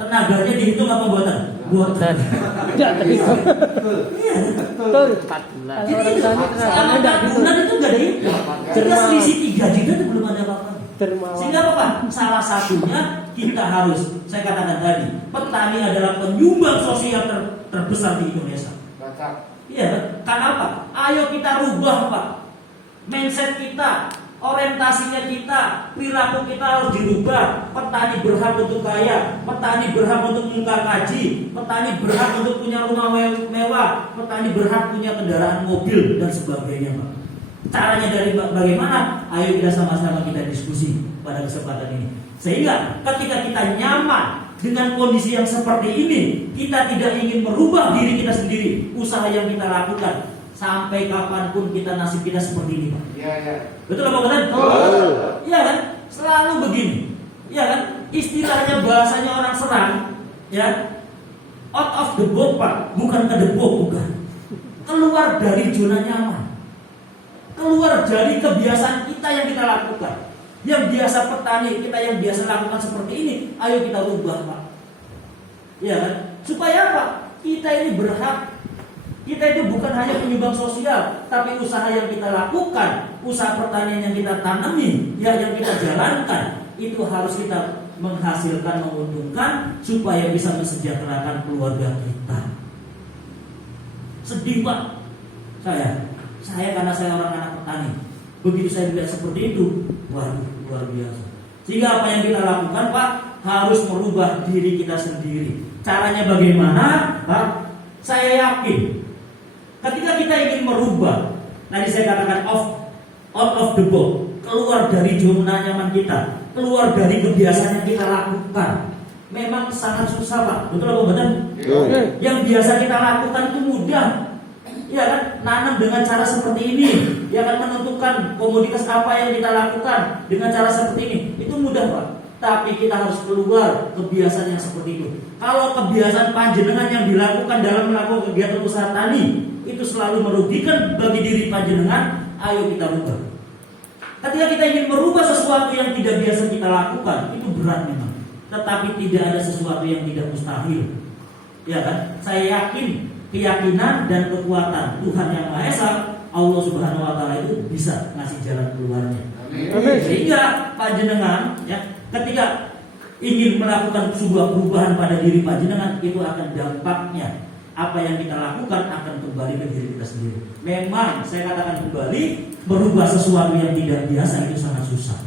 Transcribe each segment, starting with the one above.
Tenaganya dihitung apa buatan? Buatan. Tidak terhitung. Iya. Betul 14. Jadi selama 4 bulan itu nggak dihitung. Jadi selisih 3 juta itu belum ada apa-apa. Sehingga apa Pak? Salah satunya kita harus, saya katakan tadi, petani adalah penyumbang sosial terbesar di Indonesia. Iya, karena apa? Ayo kita rubah Pak. Mindset kita, orientasinya kita, perilaku kita harus dirubah. Petani berhak untuk kaya, petani berhak untuk muka kaji, petani berhak untuk punya rumah mewah, petani berhak punya kendaraan mobil dan sebagainya Pak. Caranya dari bagaimana? Ayo kita sama-sama kita diskusi pada kesempatan ini. Sehingga ketika kita nyaman dengan kondisi yang seperti ini, kita tidak ingin merubah diri kita sendiri. Usaha yang kita lakukan sampai kapanpun kita nasib kita seperti ini, Pak. Iya, iya. Betul apa bukan? Iya kan? Selalu begini. Iya kan? Istilahnya bahasanya orang Serang, ya. Out of the box, Pak, bukan ke the box, bukan. Keluar dari zona nyaman. Keluar dari kebiasaan kita yang kita lakukan. Yang biasa petani kita yang biasa lakukan seperti ini, ayo kita rubah Pak. Ya kan? Supaya apa? Kita ini berhak. Kita itu bukan hanya penyumbang sosial, tapi usaha yang kita lakukan, usaha pertanian yang kita tanami, yang kita jalankan, itu harus kita menghasilkan, menguntungkan supaya bisa mensejahterakan keluarga kita. Sedih Pak, saya karena saya orang anak petani. Begitu saya lihat seperti itu, waduh, luar biasa. Sehingga apa yang kita lakukan Pak, harus merubah diri kita sendiri. Caranya bagaimana Pak? Saya yakin ketika kita ingin merubah, tadi saya katakan out of the box, keluar dari zona nyaman kita, keluar dari kebiasaan yang kita lakukan, memang sangat susah Pak. Betul apa benar? Yang biasa kita lakukan itu mudah. Ya kan, nanam dengan cara seperti ini, ya kan, menentukan komoditas apa yang kita lakukan dengan cara seperti ini, itu mudah Pak. Tapi kita harus keluar kebiasaan yang seperti itu. Kalau kebiasaan panjenengan yang dilakukan dalam melakukan kegiatan usaha tani itu selalu merugikan bagi diri panjenengan, ayo kita rubah. Ketika kita ingin merubah sesuatu yang tidak biasa kita lakukan, itu berat memang. Tetapi tidak ada sesuatu yang tidak mustahil. Ya kan? Saya yakin keyakinan dan kekuatan Tuhan Yang Maha Esa, Allah Subhanahu wa taala itu bisa ngasih jalan keluarnya. Amin. Sehingga panjenengan ya, ketika ingin melakukan sebuah perubahan pada diri panjenengan, itu akan dampaknya apa yang kita lakukan akan kembali ke diri kita sendiri. Memang saya katakan kembali, merubah sesuatu yang tidak biasa itu sangat susah.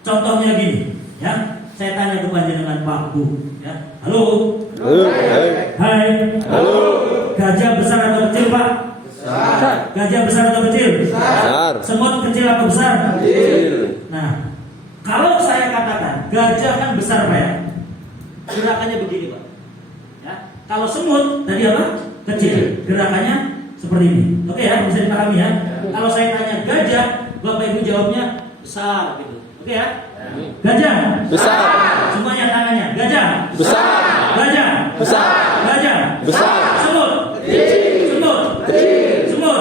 Contohnya gini, ya. Saya tanya ke panjenengan Pak Bu, ya. Halo. Halo. Hai. Halo. Gajah besar atau kecil Pak? Besar. Gajah besar atau kecil? Besar. Semut kecil atau besar? Kecil. Nah, kalau saya katakan gajah kan besar Pak ya, gerakannya begini Pak. Ya. Kalau semut tadi apa? Kecil. Gerakannya seperti ini. Oke ya, bisa dipahami ya. Kalau saya tanya gajah, Bapak Ibu jawabnya besar gitu. Oke ya? Gajah Besar. semuanya tangannya. Gajah Besar. Gajah Besar. Gajah Besar. semut semut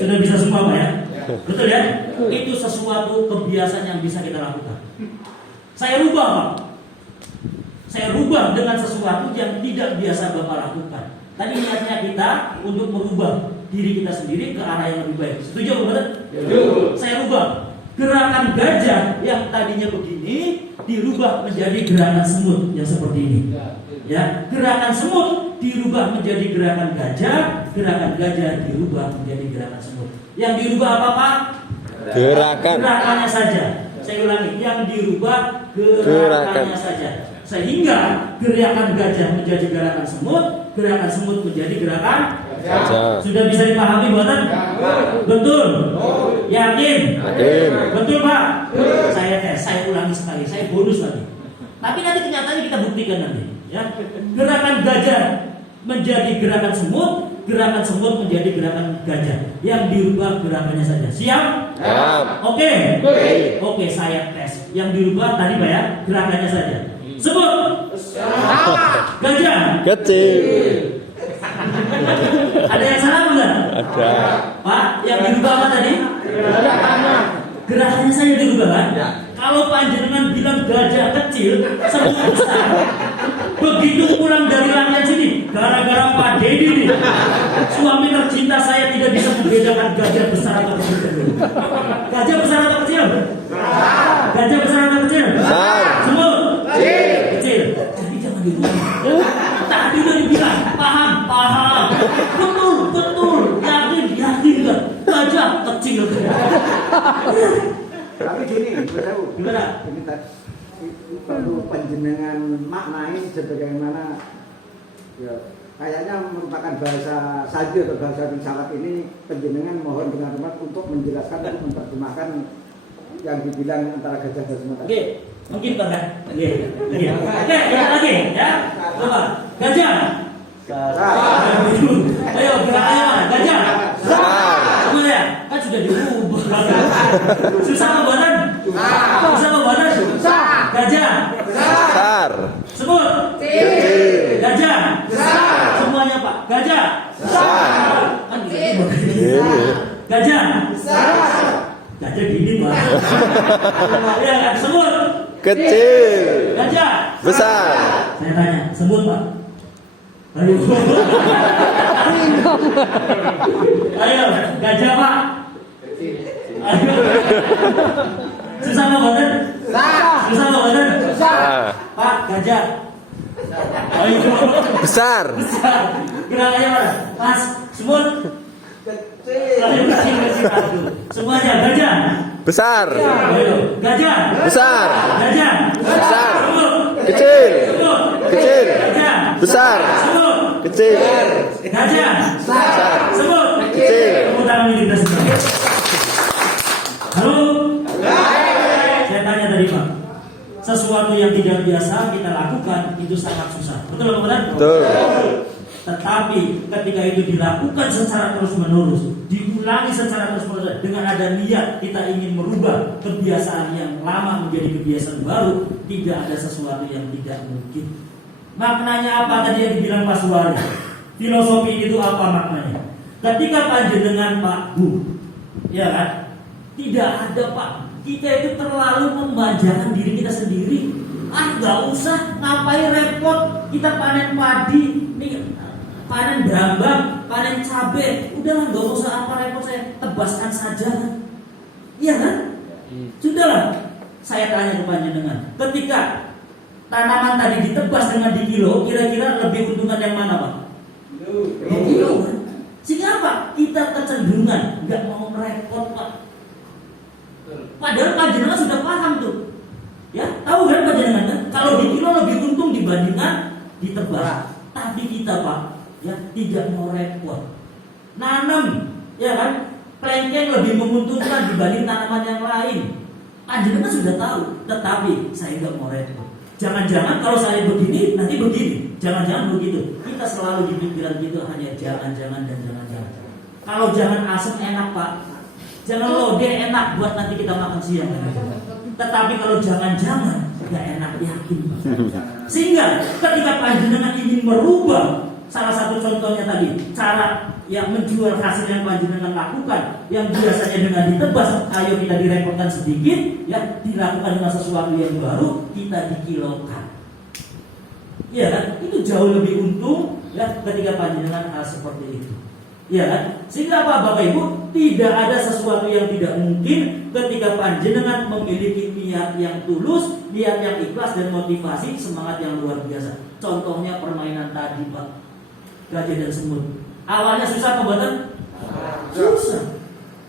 sudah bisa semua Pak ya? Betul ya? Itu sesuatu kebiasaan yang bisa kita lakukan. Saya rubah Pak. Saya rubah dengan sesuatu yang tidak biasa Bapak lakukan. Tadi niatnya kita untuk merubah diri kita sendiri ke arah yang lebih baik. Setuju Bapak? Setuju. Saya rubah gerakan gajah yang tadinya begini dirubah menjadi gerakan semut yang seperti ini. Ya, gerakan semut dirubah menjadi gerakan gajah dirubah menjadi gerakan semut. Yang dirubah apa Pak? Gerakannya saja. Saya ulangi, yang dirubah gerakannya saja. Sehingga gerakan gajah menjadi gerakan semut menjadi gerakan gajah. Sudah bisa dipahami buatan? Betul. Yakin? Betul Pak? Saya tes, saya ulangi sekali, saya bonus lagi. Tapi nanti kenyataannya kita buktikan nanti. Ya, gerakan gajah menjadi gerakan semut menjadi gerakan gajah. Yang dirubah gerakannya saja. Siap? Oke. Oke, saya tes. Yang dirubah tadi Pak ya, gerakannya saja. Semut. Gajah. Kecil. Ada yang salah enggak? Ada. Pak, yang dirubah apa tadi? Gerakannya saya dirubah kan? Kalau panjenengan bilang gajah kecil, semut besar, Begitu pulang dari latihan sini, gara-gara Pak Dedi nih, suami tercinta saya tidak bisa membedakan gajah besar atau kecil. Gajah besar atau kecil? Gajah besar atau kecil? Besar. Semut? Kecil. Jadi jangan diulangi. Tadi udah dibilang, paham. Betul. Yakin kan? Gajah kecil. Tapi gini, tahu. Gimana? Ini perlu penjenengan maknai sebagaimana ya, kayaknya merupakan bahasa saja atau bahasa filsafat ini. Penjenengan mohon dengan hormat untuk menjelaskan untuk menerjemahkan yang dibilang antara gajah dan semut. Oke, mungkin kan? Oke, lagi ya. Coba, gajah. Ayo, gajah. Besar. Semua ya, kan sudah diubah. Susah apa badan? Gajah. Besar. Semut. Kecil. Gajah. Besar. Semuanya Pak. Gajah. Besar. Kan diubah. Gini. Gajah. Gajah gini Pak. Ya kan, semut. Kecil. Gajah. Besar. Saya tanya, semut Pak. Ayo, gajah Pak. Ayo. Susah apa badan? Besar. Pak, gajah. Ayo. Besar. Gerakannya mana? Mas, semut. Ayo, kecil. Aduh. Semuanya gajah. Besar. Ayo, gajah. Besar. Gajah. Besar. Semut. Kecil. Semut. Kecil. Gajah. Besar. Semut. Kecil. Gajah. Besar. Semut. Kecil. Tepuk tangan ini kita semua. Halo. Saya tanya tadi Pak, sesuatu yang tidak biasa kita lakukan itu sangat susah. Betul apa benar? Betul. Tetapi ketika itu dilakukan secara terus-menerus, diulangi secara terus-menerus dengan ada niat kita ingin merubah kebiasaan yang lama menjadi kebiasaan baru, tidak ada sesuatu yang tidak mungkin. Maknanya apa tadi yang dibilang Pak Suwari? Filosofi itu apa maknanya? Ketika panjenengan Pak Bu, ya kan? Tidak ada Pak. Kita itu terlalu memanjakan diri kita sendiri. Nggak usah ngapain repot. Kita panen padi, nih, panen brambang, panen cabai. Udahlah, nggak usah apa repot, saya tebaskan saja. Iya kan? Sudahlah. Saya tanya ke panjenengan, ketika tanaman tadi ditebas dengan dikilo, kira-kira lebih untungan yang mana Pak? Dikilo kan? Sehingga apa? Kita kecenderungan nggak mau repot Pak. Padahal panjenengan sudah paham tuh, ya tahu kan panjenengan kan? Kalau dikilo lebih untung dibandingkan ditebas. Tapi kita Pak, ya tidak mau repot. Nanam, ya kan? Kelengkeng lebih menguntungkan dibanding tanaman yang lain. Panjenengan sudah tahu, tetapi saya nggak mau repot. Jangan-jangan kalau saya begini, nanti begini. Jangan-jangan begitu. Kita selalu di pikiran gitu hanya jangan-jangan dan jangan-jangan. Kalau jangan asam enak Pak, jangan lodeh enak buat nanti kita makan siang. Tetapi kalau jangan-jangan nggak enak, yakin. Sehingga ketika panjenengan ingin merubah, salah satu contohnya tadi, cara yang menjual hasil yang panjenengan lakukan, yang biasanya dengan ditebas, ayo kita direpotkan sedikit, ya dilakukan dengan sesuatu yang baru, kita dikilokan. Iya kan? Itu jauh lebih untung ya ketika panjenengan hal seperti itu. Iya kan? Sehingga apa Bapak Ibu? Tidak ada sesuatu yang tidak mungkin ketika panjenengan memiliki niat yang tulus, niat yang ikhlas dan motivasi, semangat yang luar biasa. Contohnya permainan tadi Pak, gajah dan semut. Awalnya susah pembuatan? Susah.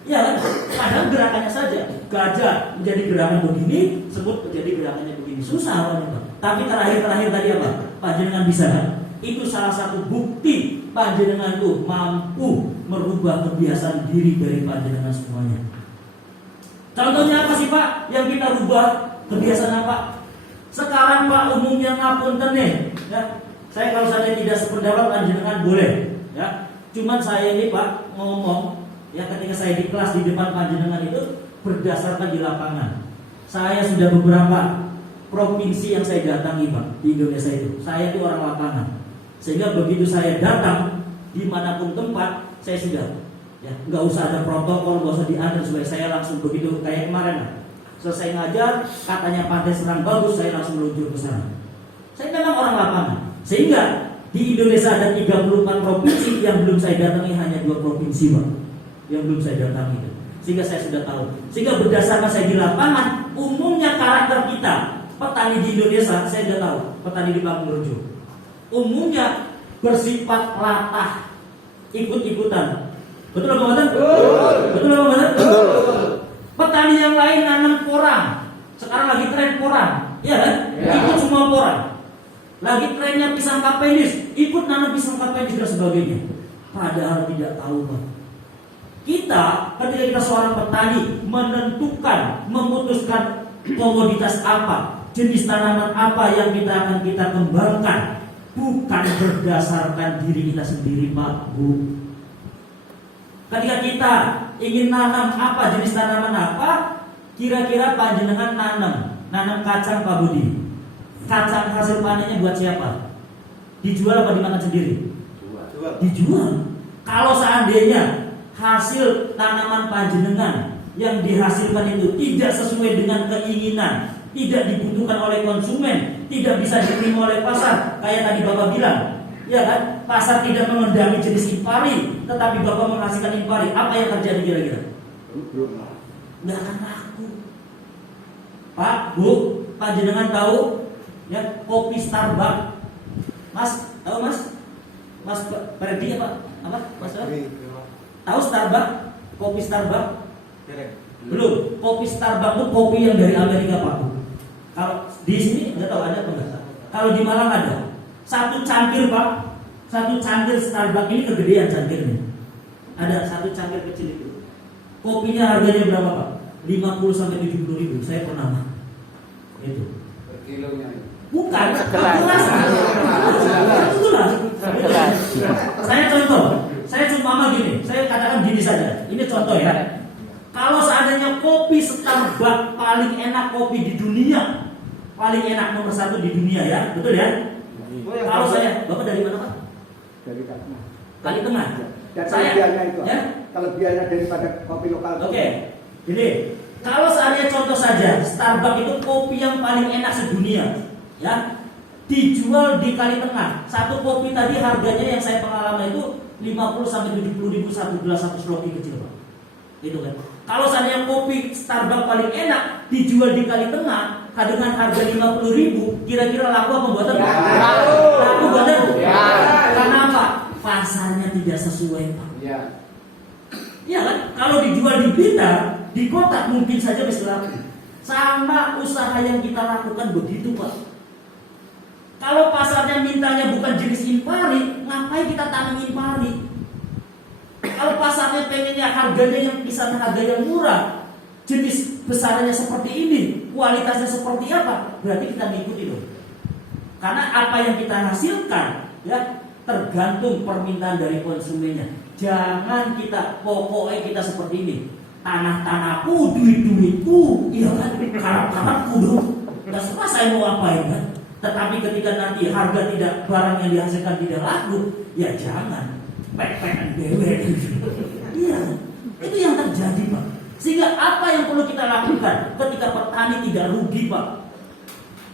Ya kan? Padahal gerakannya saja. Gajah menjadi gerakan begini, semut menjadi gerakannya begini. Susah awalnya Pak. Tapi terakhir tadi apa? Panjenengan bisa kan? Itu salah satu bukti panjenengan itu mampu merubah kebiasaan diri dari panjenengan semuanya. Contohnya apa sih Pak? Yang kita rubah kebiasaan apa? Sekarang Pak umumnya ngapunten nih, ya. Saya kalau saya tidak sependapat panjenengan boleh, ya. Cuman saya ini Pak ngomong, ya ketika saya di kelas di depan panjenengan itu berdasarkan di lapangan. Saya sudah beberapa provinsi yang saya datangi Pak di Indonesia itu. Saya itu orang lapangan. Sehingga begitu saya datang dimanapun tempat, saya sudah ya nggak usah ada protokol, nggak usah diantar, supaya saya langsung begitu kayak kemarin lah. Selesai ngajar, katanya Pantai Serang bagus, saya langsung meluncur ke sana. Saya memang orang lapangan. Sehingga di Indonesia ada 34 provinsi, yang belum saya datangi hanya 2 provinsi, Pak. Yang belum saya datangi. Sehingga saya sudah tahu. Sehingga berdasarkan saya di lapangan, umumnya karakter kita petani di Indonesia, saya sudah tahu. Petani di Bangka Rejo umumnya bersifat latah, ikut-ikutan. Betul apa betul? Betul apa betul? Petani yang lain nanam porang. Sekarang lagi tren porang, ya kan? Ikut semua porang. Lagi trennya pisang kapendis, ikut nanam pisang kapendis dan sebagainya. Padahal tidak tahu, Pak. Kita ketika kita seorang petani menentukan, memutuskan komoditas apa, jenis tanaman apa yang kita kembangkan, bukan berdasarkan diri kita sendiri, Pak, Bu. Ketika kita ingin nanam apa, jenis tanaman apa, kira-kira panjenengan nanam kacang, Pak Budi. Kacang hasil panennya buat siapa? Dijual apa dimakan sendiri? Dijual. Kalau seandainya hasil tanaman panjenengan yang dihasilkan itu tidak sesuai dengan keinginan, tidak dibutuhkan oleh konsumen, tidak bisa diterima oleh pasar, kayak tadi Bapak bilang, ya kan? Pasar tidak mengendaki jenis impari, tetapi Bapak menghasilkan impari, apa yang terjadi kira-kira? Nggak akan laku. Pak, Bu, panjenengan tahu ya kopi Starbucks? Mas, tahu Mas? Mas Ferdi apa? Apa? Mas? Tahu Starbucks? Kopi Starbucks? Belum. Kopi Starbucks itu kopi yang dari Amerika, Pak. Kalau di sini nggak tahu ada apa enggak. Kalau di Malang ada. Satu cangkir, Pak. Satu cangkir Starbucks ini kegedean cangkirnya. Ada satu cangkir kecil itu. Kopinya harganya berapa, Pak? 50 sampai 70 ribu. Saya pernah. Itu. Per kilonya. Bukan. Segelas. Segelas. Saya contoh. Saya cuma gini. Saya katakan gini saja. Ini contoh ya. Kalau seandainya kopi Starbucks paling enak kopi di dunia, paling enak nomor 1 di dunia ya, betul ya? Kalau saya, Bapak dari mana, Pak? Dari Tengah. Kali Tengah. Dan Saya, kelebihannya itu, ya? kelebihannya daripada kopi lokal. Oke, jadi kalau seandainya contoh saja Starbucks itu kopi yang paling enak sedunia, ya, dijual di Kali Tengah. Satu kopi tadi harganya yang saya pengalaman itu 50 sampai 70 ribu satu gelas, satu sloki kecil, Pak. Itu kan. Kalau seandainya kopi Starbucks paling enak dijual di Kali Tengah dengan harga 50 ribu, kira-kira laku apa buatan? Laku buatan? Karena apa? Pasarnya tidak sesuai, Pak. Iya kan? Kalau dijual di Blitar, di kota mungkin saja bisa laku. Sama usaha yang kita lakukan begitu, Pak. Kalau pasarnya mintanya bukan jenis impari, ngapain kita tanam impari? Kalau pasarnya pengennya harganya yang kisaran harga yang murah, jenis besarnya seperti ini, kualitasnya seperti apa, berarti kita mengikuti loh. Karena apa yang kita hasilkan, ya tergantung permintaan dari konsumennya. Jangan kita pokoknya kita seperti ini, tanahku, duitku, iya kan, karang-karangku dong. Terserah saya mau apain kan. Tetapi ketika nanti harga tidak, barang yang dihasilkan tidak laku, ya jangan. Pek-pekan bebek. Iya, itu yang terjadi, Pak. Sehingga apa yang perlu kita lakukan ketika petani tidak rugi, Pak?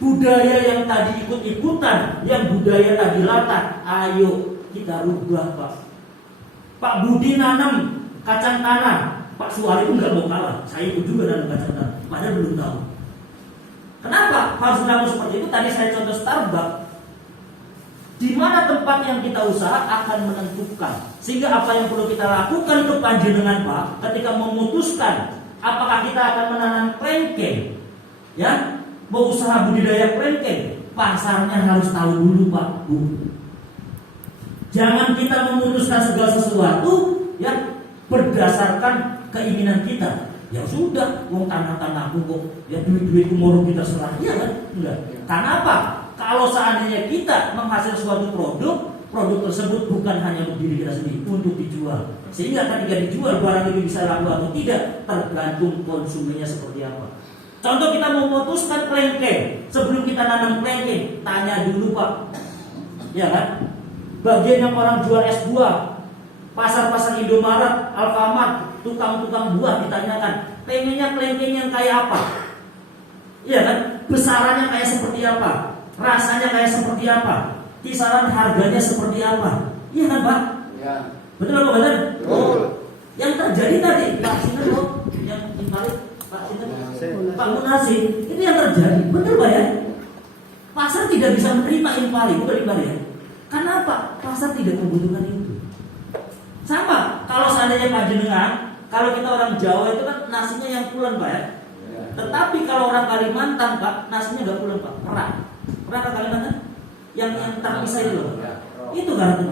Budaya yang tadi ikut-ikutan, yang budaya tadi latah, ayo kita rubah, Pak. Pak Budi nanam kacang tanah, Pak Suwari pun nggak mau kalah. Saya ikut juga nanam kacang tanah, padahal belum tahu. Kenapa harus dilakukan seperti itu? Tadi saya contoh Starbucks. Di mana tempat yang kita usaha akan menentukan. Sehingga apa yang perlu kita lakukan untuk panjenengan, Pak, ketika memutuskan apakah kita akan menanam klengkeng, ya, mau usaha budidaya klengkeng, pasarnya harus tahu dulu, Pak, Bu. Jangan kita memutuskan segala sesuatu, ya, berdasarkan keinginan kita. Ya sudah, wong tanah-tanahku kok, ya duit-duitku mau kita serah, ya kan? Enggak. Karena apa? Kalau seandainya kita menghasilkan suatu produk tersebut bukan hanya untuk diri kita sendiri, untuk dijual. Sehingga ketika dijual barang itu bisa laku atau tidak, tergantung konsumennya seperti apa. Contoh kita memutuskan klengkeng, sebelum kita nanam klengkeng, tanya dulu, Pak, ya kan? Bagian yang orang jual es buah, pasar-pasar Indomaret, Alfamart, tukang-tukang buah ditanyakan, pengennya klengkeng yang kayak apa? Iya kan? Besarannya kayak seperti apa? Rasanya kayak seperti apa? kisaran harganya seperti apa. Iya kan Pak? Ya. Betul apa betul? Betul. Yang terjadi tadi Pak Sinten loh, yang invalid Pak Sinten, Pak Munasih, itu yang terjadi. Betul Pak ya? Pasar tidak bisa menerima invalid, bukan invalid ya? Karena apa? Pasar tidak membutuhkan itu. Sama, kalau seandainya panjenengan, kalau kita orang Jawa itu kan nasinya yang pulen Pak ya. Tetapi kalau orang Kalimantan Pak, nasinya nggak pulen Pak, perak. Perak ke Kalimantan? Yang terpisah itu loh. Itu kan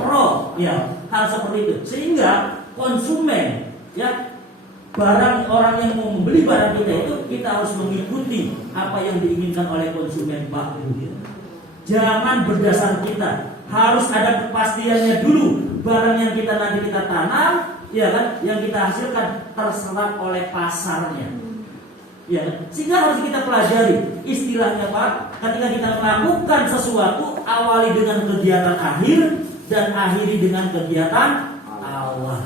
pro, ya hal seperti itu. Sehingga konsumen, ya barang orang yang mau membeli barang kita itu kita harus mengikuti apa yang diinginkan oleh konsumen Pak. Jangan berdasar kita, harus ada kepastiannya dulu. Barang yang kita nanti kita tanam, ya kan, yang kita hasilkan terserap oleh pasarnya. Ya, sehingga harus kita pelajari istilahnya Pak. Ketika kita melakukan sesuatu, awali dengan kegiatan akhir dan akhiri dengan kegiatan awal.